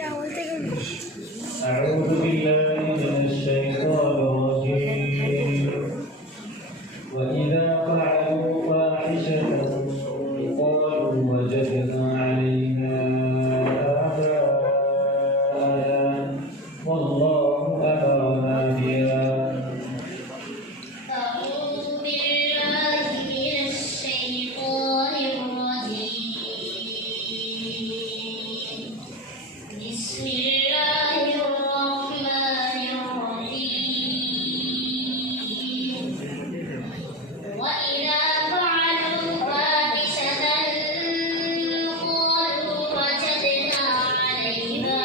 أعوذ بالله من الشيطان الرجيم وإذا فعلوا فاحشة قالوا وجدنا عليها آباءنا والله أمرنا بها أعوذ بالله من الشيطان الرجيم بسم الله الرحمن الرحيم وإذا فعلوا فاحشة قالوا وجدنا عليها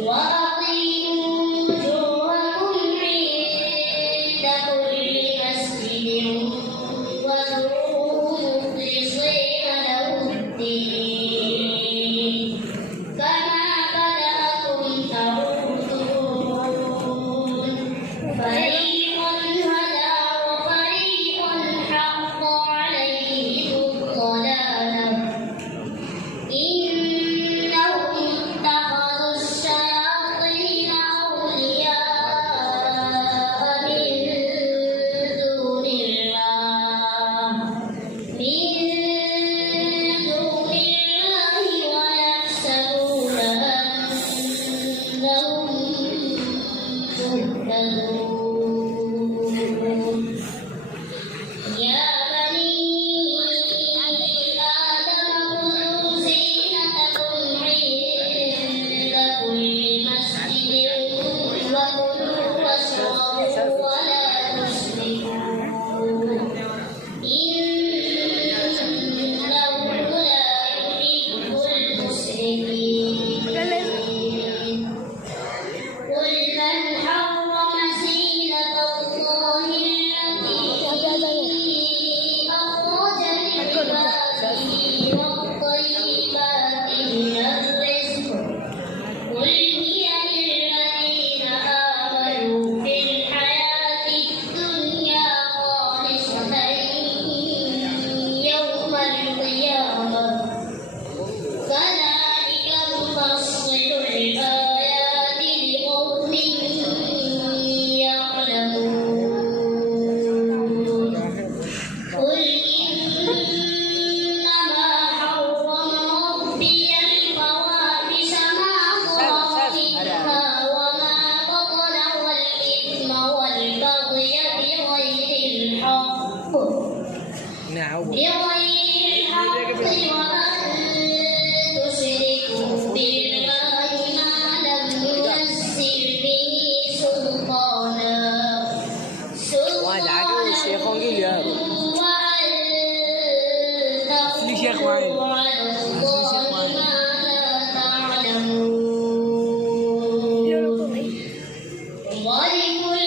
وأقيموا وجوهكم عند كل مسجد وادعوه مخلصين له الدين كما بدأكم تعودون فريقا هدى وفريقا حق عليهم الضلالة إنهم اتخذوا الشياطين أولياء من دون الله ويحسبون أنهم مهتدون يا بني آدم خذوا زينتكم عند كل مسجد وكلوا واشربوا ولا تسرفوا إنه لا يحب المسرفين قل من حرم زينة الله التي أخرج لعباده والطيبات من الرزق قل هي للذين آمنوا في الحياة الدنيا خالصة يوم القيامة كذلك نفصل الآيات لقوم يعلمون قل إنما حرم ربي الفواحش ما ظهر منها وما بطن والإثم والبغي بغير الحق وأن تشركوا بالله ما لم ينزل به سلطانا وأن تقولوا على الله ما لا تعلمون ولكل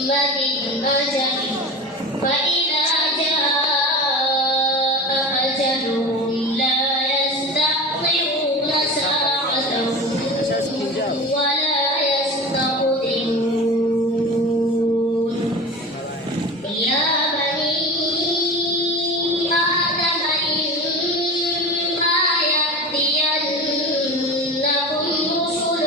أمة أجل فإذا جاء أجلهم لا يستأخرون ساعة ولا يستقدمون يا بني آدم إما يأتينكم رسل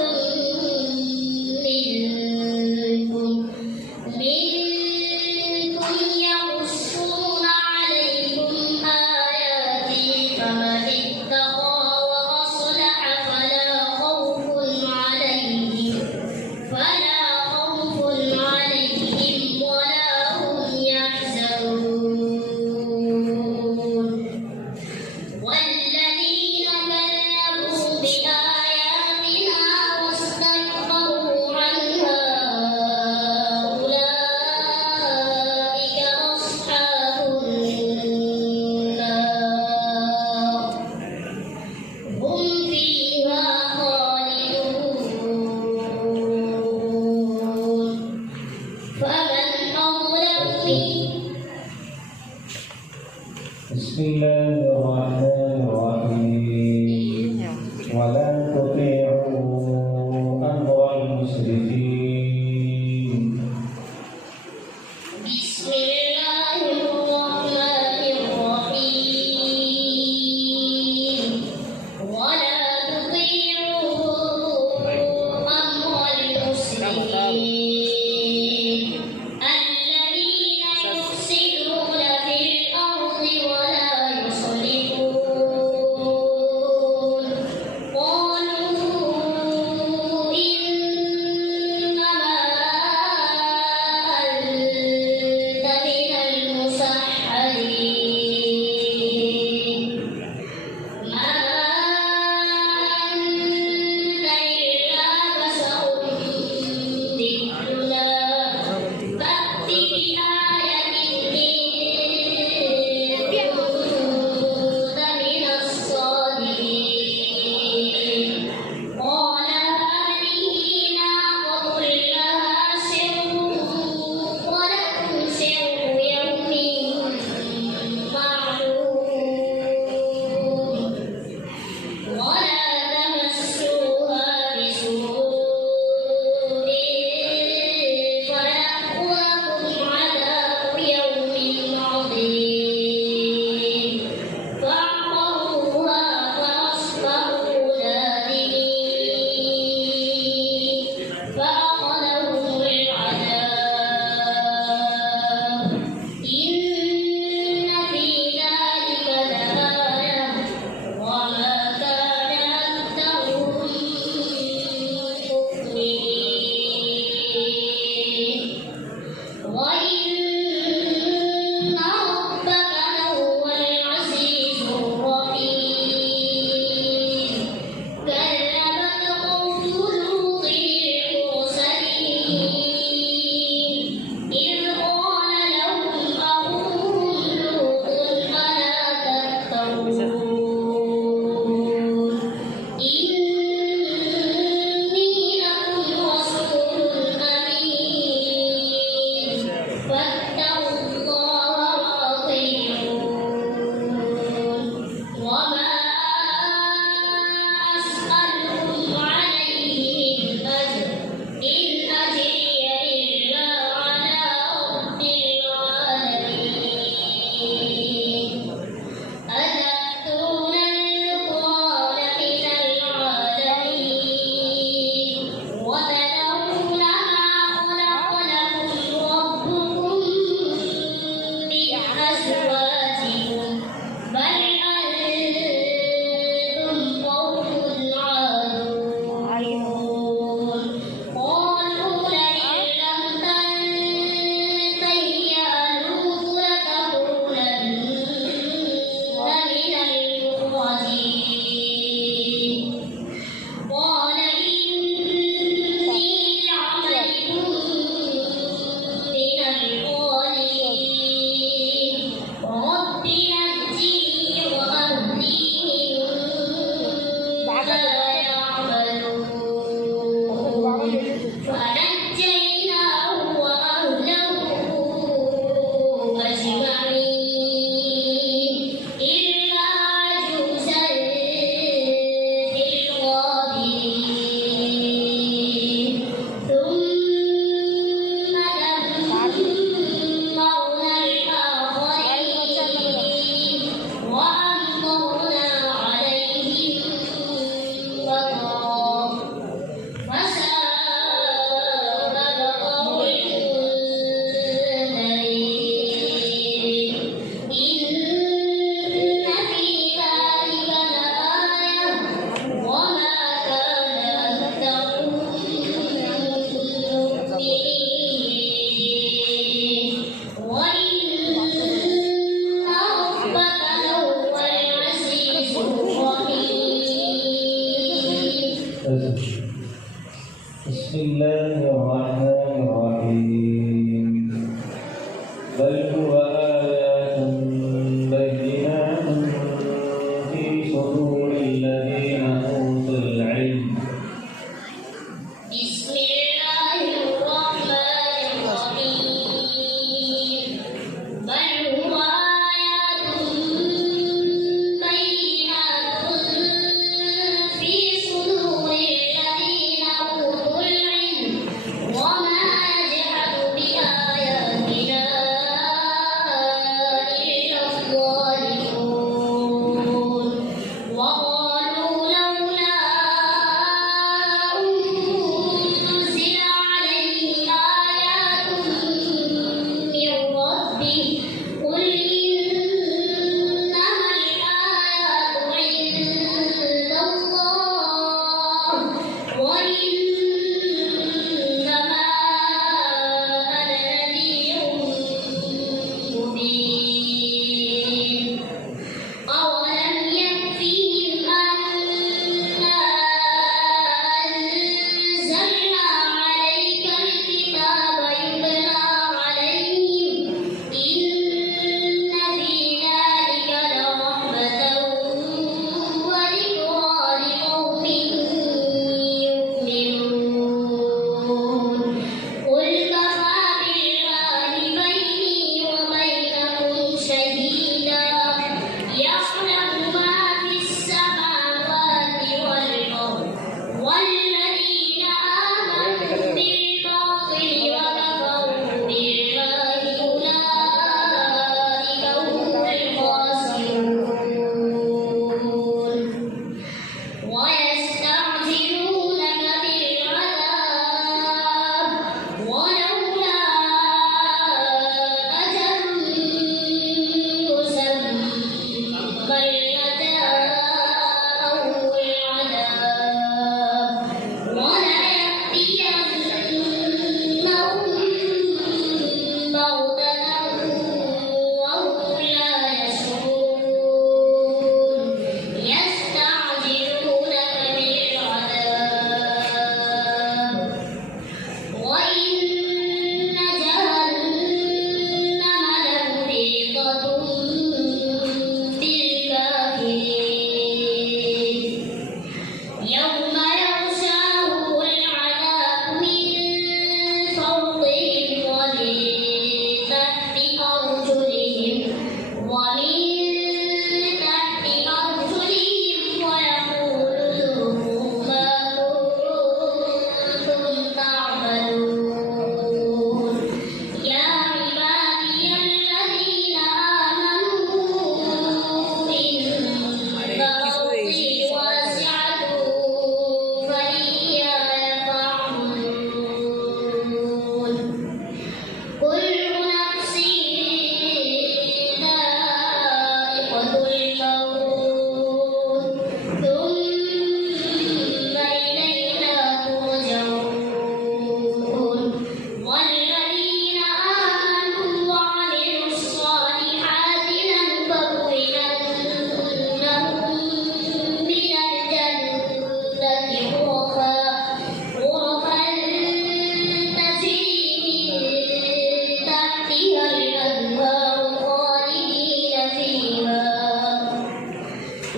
منكم يقصون عليكم آياتي بسم الله الرحمن الرحيم ولا تطيعوا أمر المسرفين بسم الله الرحمن الرحيم ولا تطيعوا أمر المسرفين الذين يفسدون في الأرض ولا يصلحون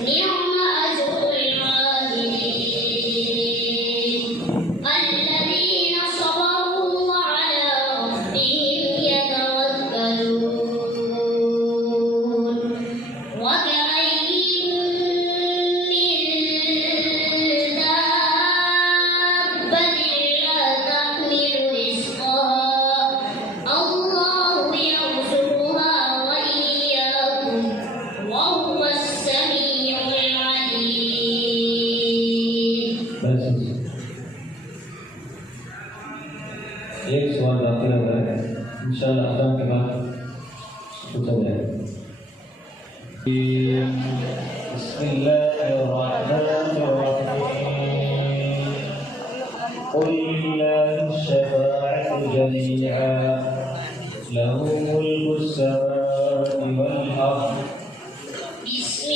نعم أجر العاملين الذين صبروا وعلى ربهم يتوكلون وكأين من دابة لا تحمل رزقها الله يرزقها وإياكم وهو السميع العليم. बस एक सवाल बाकी रह गया है, इंशाल्लाह अज़ान के बाद पूछा जाएगा। बिस्मिल्लाहिर्रहमानिर्रहीम। قل لله الشفاعة جميعا له ملك السماوات والأرض بسم